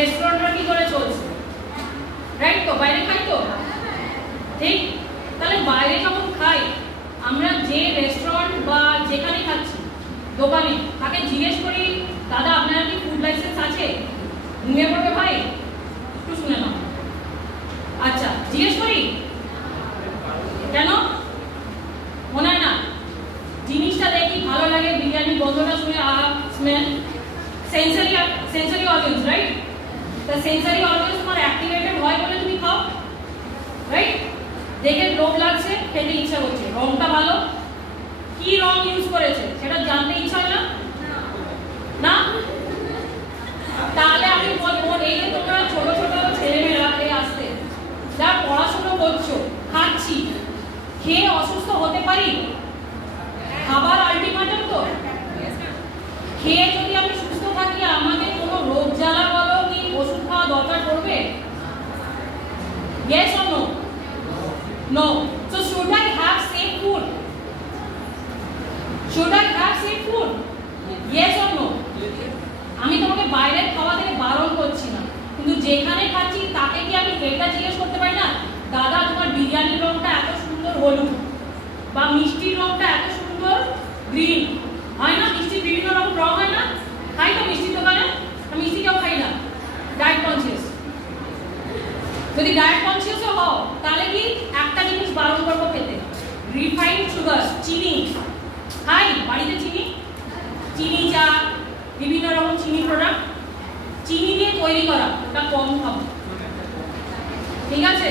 রেস্টুরেন্টটা কি করে চলছে, রাইট? তো বাইরে খাই তো, ঠিক? তাহলে বাইরে যখন খাই আমরা যে রেস্টুরেন্ট বা যেখানে খাচ্ছি দোকানে, তাকে জিজ্ঞেস করি দাদা আপনার কি ফুড লাইসেন্স আছে? ঘুমিয়ে পড়বে ভাই, একটু শুনে নাও। আচ্ছা, জিজ্ঞেস করি কেন? মনে হয় না জিনিসটা দেখি ভালো লাগে, বিরিয়ানি গন্ধটা শুনে আহা স্মেল, সেন্সরি অর্গানস, রাইট? তা সেন্সরি অর্গানস তোমার অ্যাক্টিভেটেড হয় বলে তুমি খাও, রাইট? দেখে লোভ লাগছে, খেতে ইচ্ছা করছে, রংটা ভালো, কি রং ইউজ করেছে সেটা জানতে ইচ্ছা হয় না? না? তাহলে আমি বলবো এই যে তোমরা ছোট ছোট ছেলেমেয়েরা এই আসতে যা পড়াশোনা করছো, খাচ্ছি, খেয়ে অসুস্থ হতে পারি? খাবার আলটিমেটাম তো। খেয়ে যদি আমি সুস্থ থাকি আমাকে কোনো রোগ জ্বালা বলো কি ওষুধ খাওয়া দরকার পড়বে? Yes or no? No. So should I have safe food? Should I have safe food? Yes or no? আমি তোমাকে বাইরের খাওয়া থেকে বারণ করছি না, কিন্তু যেখানে খাচ্ছি তাকে কি আমি এটা জিজ্ঞেস করতে পারি না দাদা তোমার বিরিয়ানির রংটা এত সুন্দর হলুদ বা মিষ্টির রংটা এত সুন্দর গ্রিন? হয় না? মিষ্টির বিভিন্ন রকম রং হয় না? খাই তো মিষ্টির দোকানে, আমি মিষ্টি কেউ খাই না, ডায়েট কনসিয়াস। যদি ডায়েট কনসিয়াসও হও তাহলে কি একটা জিনিস বারণ করবো খেতে, রিফাইন্ড সুগার, চিনি খাই বাড়িতে, চিনি চা, বিভিন্ন রকম চিনি প্রোডাক্ট, চিনি দিয়ে তৈরি করা, ওটা কম খাবো, ঠিক আছে?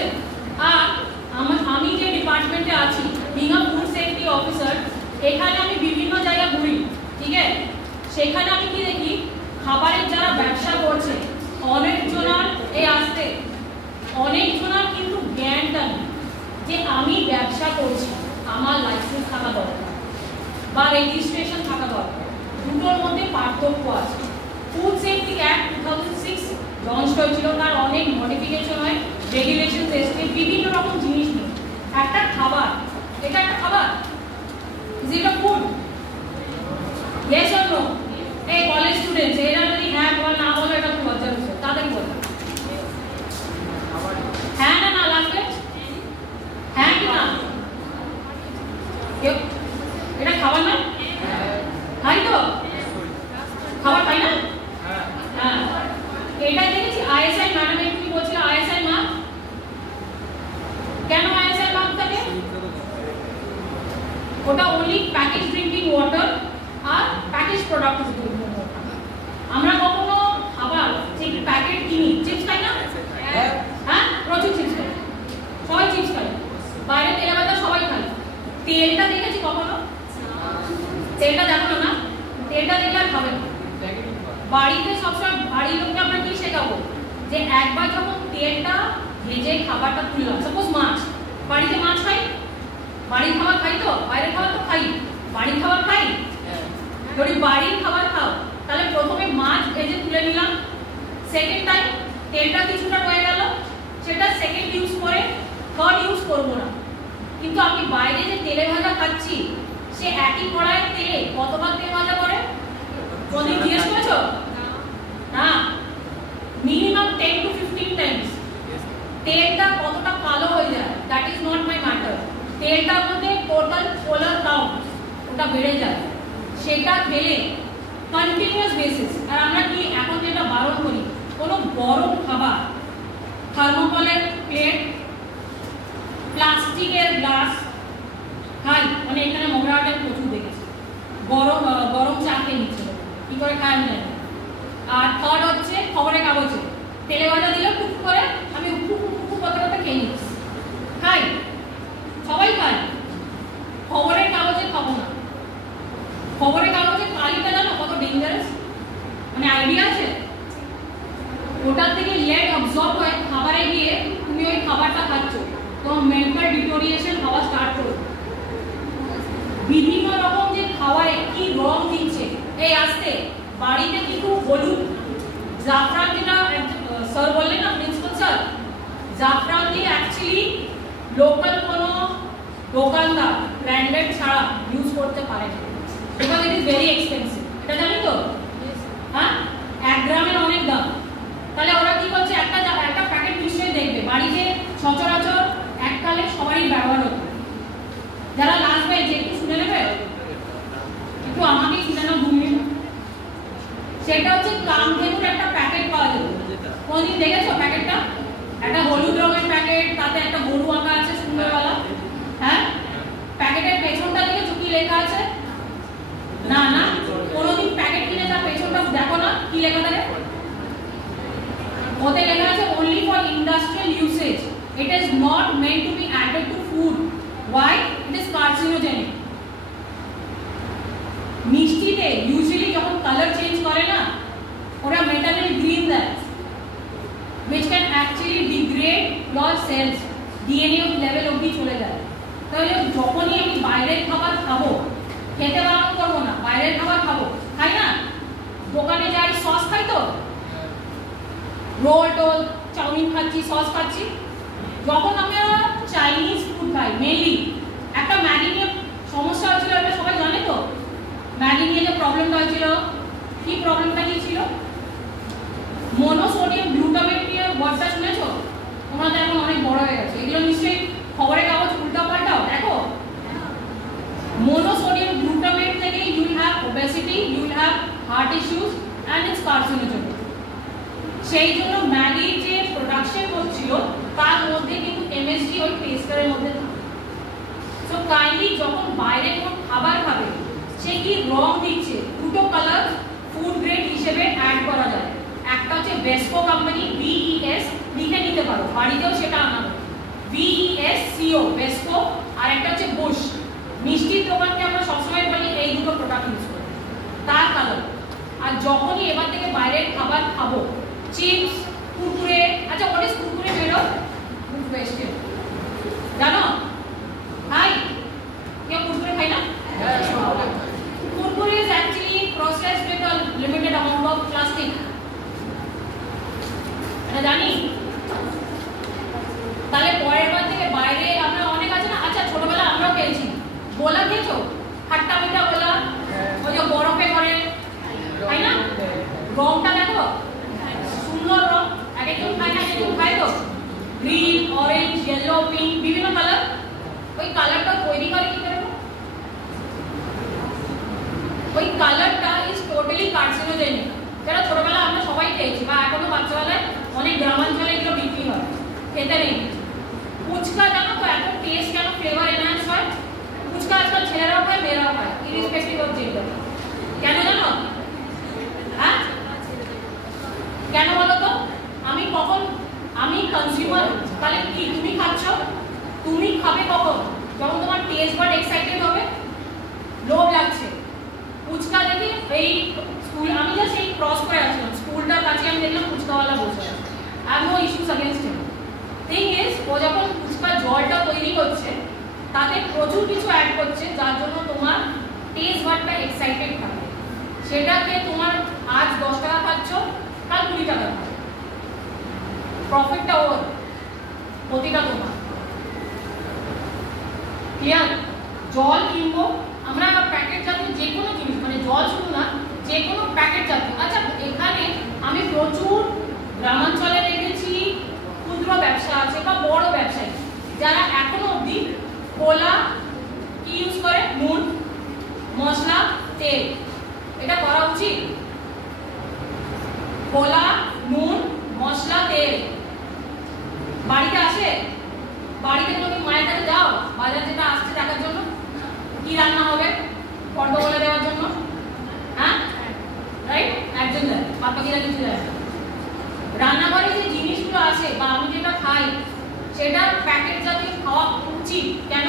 আর আমি যে ডিপার্টমেন্টে আছি, being a food safety officer, এখানে আমি বিভিন্ন জায়গা ঘুরি, ঠিক আছে? সেখানে আমি কি দেখি, খাবারের যারা ব্যবসা করছে অনেকজনার এই আসতে অনেকজনার কিন্তু জ্ঞানটা নেই যে আমি ব্যবসা করছি, আমার লাইসেন্স থাকা দরকার বা রেজিস্ট্রেশন থাকা দরকার, দুটোর মধ্যে পার্থক্য আছে। ফুড সেফটি অ্যাক্ট 2006 লঞ্চ হয়েছিল, তার অনেক মডিফিকেশন হয়, রেগুলেশন এসছে বিভিন্ন রকম জিনিস নিয়ে। একটা খাবার, এটা একটা খাবার, is it a food? Yes or no? এই কলেজ স্টুডেন্টস এরা যদি হ্যাঁ বল না বলো এটা খুব লজ্জার বিষয়, তাড়াতাড়ি বলো হ্যাঁ না না লাগবে, হ্যাঁ কি না? কেউ এটা খাবার না? খাই তো, খাবার খাই না? হ্যাঁ, এটা দেখেছি আইএসআই ম্যাডাম একটু বলছিল আইএসআই মার্ক, কেন আইএসআই মার্ক থাকে? ওটা অনলি প্যাকেজ ড্রিঙ্কিং ওয়াটার আর প্যাকেজ প্রোডাক্ট। আমরা কখনো খাবার ঠিক প্যাকেট কিনি, চিপস খাই না? হ্যাঁ, প্রচুর চিপস খাই, সবাই চিপস খাই, বাইরে তেলে ভাজা সবাই খাই। তেলটা দেখেছি কখনো? তেলটা দেখো না, তেলটা দেখলে আর খাবে না। বাড়িতে সবসময় বাড়ির লোককে আমরা কি শেখাবো যে একবার যখন তেলটা ভেজে খাবারটা তুললাম, সাপোজ মাছ, বাড়িতে মাছ খাই, বাড়ির খাবার খাই তো, বাইরের খাবার তো খাই, বাড়ির খাবার খাই। যদি বাড়ির খাবার খাও তাহলে প্রথমে মাছ ভেজে তুলে নিলাম, সেকেন্ড টাইম তেলটা কিছুটা রয়ে গেল, সেটা সেকেন্ড ইউজ করে থার্ড ইউজ করবো না। কিন্তু আমি বাইরে যে তেলে ভাজা খাচ্ছি, সে একই কড়াইয়ের তেলে কতবার তেল ভাজা করে কোনদিন জিজ্ঞেস করেছো? না, মিনিমাম 10 to 15 টাইমস। তেলটা কতটা কালো হয়ে যায় that is not my matter, তেলটার মধ্যে টোটাল পোলার কাউন্ট ওটা বেড়ে যায়, সেটা খেলে কন্টিনিউয়াস বেসিস। আর আমরা কি এখন যেটা বারণ করি, কোনো গরম খাবার থার্মোকলের প্লেট, প্লাস্টিকের গ্লাস খাই, মানে এখানে মোগরাহাটের প্রচুর দেখেছি, গরম চা খেয়ে নিচ্ছে, কি করে খায় আমি জানি। আর থার্ড হচ্ছে খবরের কাগজে তেলে ভাজা দিলে টুক করে আমি উঠু করতে করতে খেয়ে নিচ্ছি, খাই, সবাই খাই। খবরের কাগজে খাবো না, খবরের কাগজে কালিটা জানো কত ডেঞ্জারাস, মানে আইডিয়া আছে? ওটার থেকে লেড অবজর্ব হয়ে খাবারে গিয়ে তুমি ওই খাবারটা খাচ্ছ, তোমার মেন্টাল ডিটোরিয়েশন হওয়া স্টার্ট করবে। বিভিন্ন রকম যে খাবারে কি রং দিচ্ছে, এই আসতে বাড়িতে কিন্তু হলুদ জাফরান, যেটা স্যার বললেন না প্রিন্সিপাল স্যার, জাফরান দিয়ে অ্যাকচুয়ালি লোকাল কোনো দোকানদার ব্র্যান্ডেড ছাড়া ইউজ করতে পারে না, because it is very expensive. এটা জানি তো? হ্যাঁ, 1 গ্রামের অনেক দাম, তাহলে ওরা কোনোদিন দেখেছো প্যাকেটটা? একটা হলুদ রঙের প্যাকেট, তাতে একটা গরু আঁকা আছে সুন্দরওয়ালা। হ্যাঁ, প্যাকেটের পেছনটা দেখেছো কি লেখা আছে? না না, কোনোদিন প্যাকেট কিনে তার পেছনটা দেখো না, কি লেখা থাকে? ওতে লেখা আছে only for industrial usage. It is not meant to be added to food. Why? It is carcinogenic. মিষ্টিতে ইউজুয়ালি যখন কালার চেঞ্জ করে না, ওরা মেটালিক গ্রিন দেয়, which can actually degrade your cells, DNA level অবধি চলে যায়। তাহলে যখনই আমি বাইরের খাবার খাবো, খেতে বারণ করবো না, বাইরের খাবার খাবো, খাই না, দোকানে যাই সস খাই তো, রোল টোল চাউমিন খাচ্ছি, সস খাচ্ছি। যখন আমরা চাইনিজ ফুড খাই, মেনলি একটা ম্যাগি নিয়ে সমস্যা হয়েছিল, এটা সবাই জানে তো। ম্যাগি নিয়ে যে প্রবলেমটা হয়েছিল, কি প্রবলেমটা কি ছিল? মোনোসোডিয়াম গ্লুটামেট নিয়ে ওয়ার্ডটা শুনেছো? তোমরা তো এখন অনেক বড় হয়ে গেছে, এগুলো নিশ্চয়ই খবরের কাগজ উল্টা পাল্টাও দেখো। মোনোসোডিয়াম গ্লুটামেট থেকে you will have obesity, you will have heart issues and it's carcinogenic. সেই জন্য ম্যাগির যে প্রোডাকশন হচ্ছিল তার মধ্যে কিন্তু এমএসজি ওই টেস্টারের মধ্যে থাকে। সো কাইন্ডলি যখন বাইরে কোনো খাবার খাবে, সে কি রং দিচ্ছে, দুটো কালার ফুড গ্রেড হিসেবে অ্যাড করা যায়। একটা হচ্ছে ভেস্কো কোম্পানি, VES, লিখে নিতে পারো, বাড়িতেও সেটা আনাবো, VESCO ভেস্কো। আর একটা হচ্ছে বুশ। মিষ্টির দোকানকে আমরা সবসময় বলি এই দুটো প্রোডাক্ট ইউজ করি, তার কালার। আর যখনই এবার থেকে বাইরের খাবার খাবো, চিপস, কুরকুরে, আচ্ছা হোয়াট ইজ কুরকুরে বেরো? ফুড ওয়েস্টেজ জানো? হাই, কেউ কুরকুরে খাই না? Kurkure is actually processed with a limited amount of plastic, এটা জানি। তাহলে পরের বার থেকে বাইরে আমরা অনেক আছে না, আচ্ছা ছোটবেলা আমরাও খেয়েছি, গোলা খেয়েছো? খাট্টা মিঠা গোলা, ওই যে বরফে করে, তাই না? রংটা দেখো সুন্দর রং, এক একজন খায় না, এক একজন খায় তো, গ্রিন, অরেঞ্জ, ইয়েলো, পিঙ্ক, বিভিন্ন কালার। ওই কালারটা তৈরি করে কি করে? ওই কালারটা ইজ টোটালি কার্সিনোজেনিক, যেটা ছোটবেলা আমরা সবাই খেয়েছি, বা এখনো বাচ্চাবেলায় অনেক গ্রামাঞ্চলে এগুলো বিক্রি হয়, খেতে নেই। ফুচকা জানো তো এত টেস্ট কেন, ফ্লেভার এনহ্যান্স হয়? ফুচকা আজকাল ছেলেরাও খায়, মেয়েরাও খায়, ইরিসপেক্টিভ অফ জেন্ডার। কেন জানো? হ্যাঁ কেন বলো তো? আমি কনজিউমার, তাহলে কি তুমি খাচ্ছ? তুমি খাবে কখন? যখন তোমার টেস্ট বাড এক্সাইটেড হবে, লোভ লাগছে। ফুচকা দেখি এই স্কুল, আমি জাস্ট এই ক্রস করে আসলাম, স্কুলটার কাছে আমি দেখলাম ফুচকাওয়ালা বসে আছে। I have no issues against him. Thing is, ও যখন ফুচকা জলটা তৈরি করছে, তাতে প্রচুর কিছু অ্যাড করছে, যার জন্য তোমার টেস্ট বাডটা এক্সাইটেড থাকে। সেটাকে তোমার আজ 10 টাকা খাচ্ছ, কাল 20 টাকা খাচ্ছ, প্রফিটটা ওর, প্রতিটা তোমার। ক্লিয়ার? জল কিনবো আমরা প্যাকেট জাতীয় যে কোনো জিনিস, মানে জল শুধু না, যে কোনো প্যাকেট জাতীয়। আচ্ছা এখানে আমি প্রচুর গ্রামাঞ্চলে দেখেছি ক্ষুদ্র ব্যবসা আছে বা বড় ব্যবসায়ী, যারা এখনো অবধি কোলা কি ইউজ করে, নুন, মশলা, তেল। এটা করা উচিত? কোলা, নুন, মশলা, তেল বাড়িতে আসে? বাড়িতে তুমি মায়ের কাছে যাও বাজার যেটা আসছে দেখার জন্য, কি রান্না হবে ফর্দ বলে দেওয়ার জন্য? হ্যাঁ রাইট, একজন যায়, বাকিরা কিছু যায়। রান্নাঘরে যে জিনিসগুলো আসে বা আমি যেটা খাই, সেটা প্যাকেট জাতীয় খাওয়া উচিত। কেন?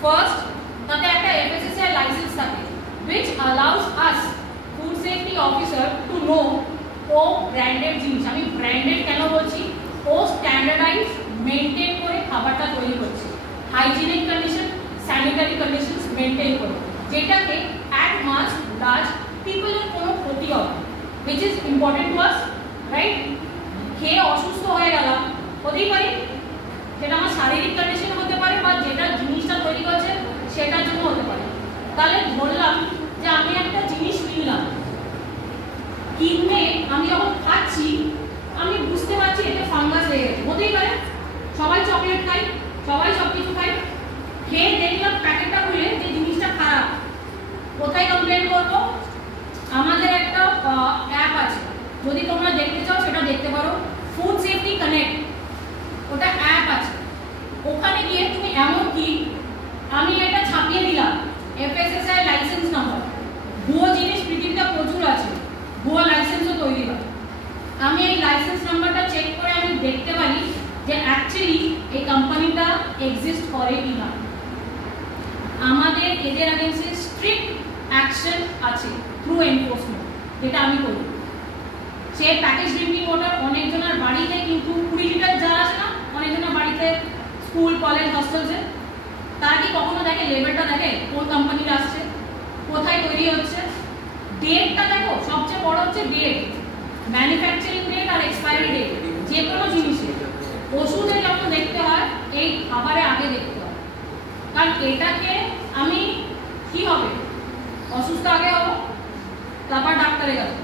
ফার্স্ট, তাতে একটা FSSAI লাইসেন্স থাকে, which allows us food safety officer to know ও ব্র্যান্ডেড জিনিস। আমি ব্র্যান্ডেড কেন বলছি? ও স্ট্যান্ডার্ডাইজ মেনটেন করে খাবারটা তৈরি করছে, hygienic condition, sanitary conditions maintain করে, যেটাকে অ্যাট মাস লার্জ পিপলের কোনো ক্ষতি হবে, which is important to us, right? খেয়ে অসুস্থ হয়ে গেলাম, হতেই পারে, সেটা আমার শারীরিক কন্ডিশন হতে পারে, বা যেটা জিনিসটা তৈরি করছে সেটার জন্য হতে পারে। তাহলে ধরলাম যে আমি একটা জিনিস কিনলাম, কিনে আমি যখন খাচ্ছি আমি বুঝতে পারছি এতে ফাঙ্গাস লেগে গেছে, হতেই পারে, সবাই চকলেট খাই, সবাই সব কিছু খাই, খেয়ে দেখলাম প্যাকেটটা খুলে যে জিনিসটা খারাপ, কোথায় কমপ্লেন করবো? আমাদের একটা অ্যাপ আছে, যদি তোমরা দেখতে চাও সেটা দেখতে পারো, কানেক্ট, ওটা অ্যাপ আছে, ওখানে গিয়ে তুমি এমন কি আমি এটা ছাপিয়ে দিলাম FSSAI লাইসেন্স নাম্বার, ভুয়ো জিনিস পৃথিবীতে প্রচুর আছে, ভুয়ো লাইসেন্সও তৈরি হয়, আমি এই লাইসেন্স নাম্বারটা চেক করে আমি দেখতে পারি যে অ্যাকচুয়ালি এই কোম্পানিটা এক্সিস্ট করে কি না। আমাদের এদের अगेंस्ट স্ট্রিক্ট অ্যাকশন আছে থ্রু এনফোর্সমেন্ট, যেটা আমি করি। সে প্যাকেজ ড্রিঙ্কিং ওয়াটার অনেকজনের বাড়িতে কিন্তু 20 লিটার জার আছে না, অনেকজনের বাড়িতে স্কুল কলেজ হস্টেলসে, তারা কি কখনো দেখে লেবেলটা দেখে কোন কোম্পানির আসছে, কোথায় তৈরি হচ্ছে, ডেটটা দেখো, সবচেয়ে বড় হচ্ছে ডেট, ম্যানুফ্যাকচারিং ডেট আর এক্সপায়ারি ডেট। যে কোনো জিনিসে ওষুধে যেমন দেখতে হয়, এই খাবারে আগে দেখতে হয়, কারণ এটাকে আমি কি হবে অসুস্থ আগে হবো, তারপর ডাক্তারের কাছে,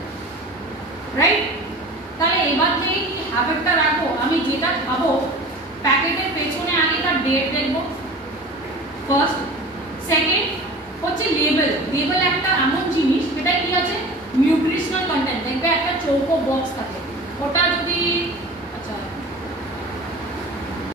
রাইট? তাহলে এবার থেকে হ্যাবিটটা রাখো, আমি যেটা খাবো প্যাকেটের পেছনে আগে তার ডেট দেখবো ফার্স্ট। সেকেন্ড হচ্ছে লেবেল। লেবেল একটা এমন জিনিস যেটা কি আছে নিউট্রিশনাল কন্টেন্ট, দেখবে একটা চৌকো বক্স থাকে, ওটা যদি